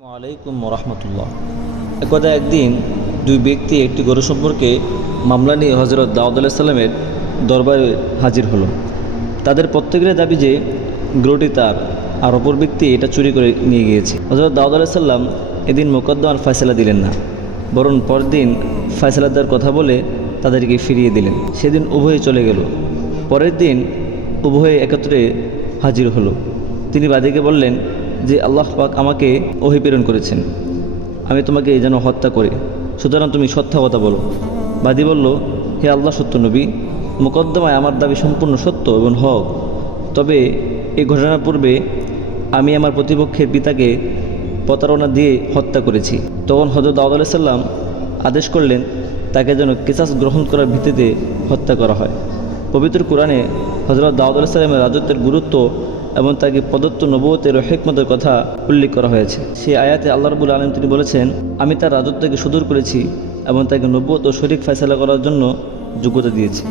আসসালামু আলাইকুম রহমতুল্লাহ। একদা একদিন দুই ব্যক্তি একটি গরু সম্পর্কে মামলা নিয়ে হজরত দাউদ আলাইহিস সালামের দরবারে হাজির হলো। তাদের প্রত্যেকের দাবি যে গরুটি তার, আর অপর ব্যক্তি এটা চুরি করে নিয়ে গিয়েছে। হজরত দাউদ আলাইহিস সালাম এদিন মোকদ্দমার ফয়সালা দিলেন না, বরং পরদিন ফয়সালা দেওয়ার কথা বলে তাদেরকে ফিরিয়ে দিলেন। সেদিন উভয়ে চলে গেল। পরের দিন উভয়ে একত্রে হাজির হলো। তিনি বাদীকে বললেন যে আল্লাহ পাক আমাকে ওহী প্রেরণ করেছেন, আমি তোমাকে যেন হত্যা করি, সুতরাং তুমি সত্য কথা বলো। বাদী বলল, হে আল্লাহ সত্য নবী, মোকদ্দমায় আমার দাবি সম্পূর্ণ সত্য এবং হক, তবে এই ঘটনার পূর্বে আমি আমার প্রতিপক্ষের পিতাকে প্রতারণা দিয়ে হত্যা করেছি। তখন হযরত দাউদ আলাইহিস সালাম আদেশ করলেন তাকে যেন কিসাস গ্রহণ করার ভিত্তিতে হত্যা করা হয়। পবিত্র কোরআনে হযরত দাউদ আলাইহিস সালামের রাজত্বের গুরুত্ব এবং তাকে প্রদত্ত নবুয়তের ও হিকমতের কথা উল্লেখ করা হয়েছে। সেই আয়াতে আল্লাহ রাব্বুল আলামিন তিনি বলেছেন, আমি তার রাজত্বকে সুদূর করেছি এবং তাকে নবুয়ত ও সঠিক ফয়সালা করার জন্য যোগ্যতা দিয়েছি।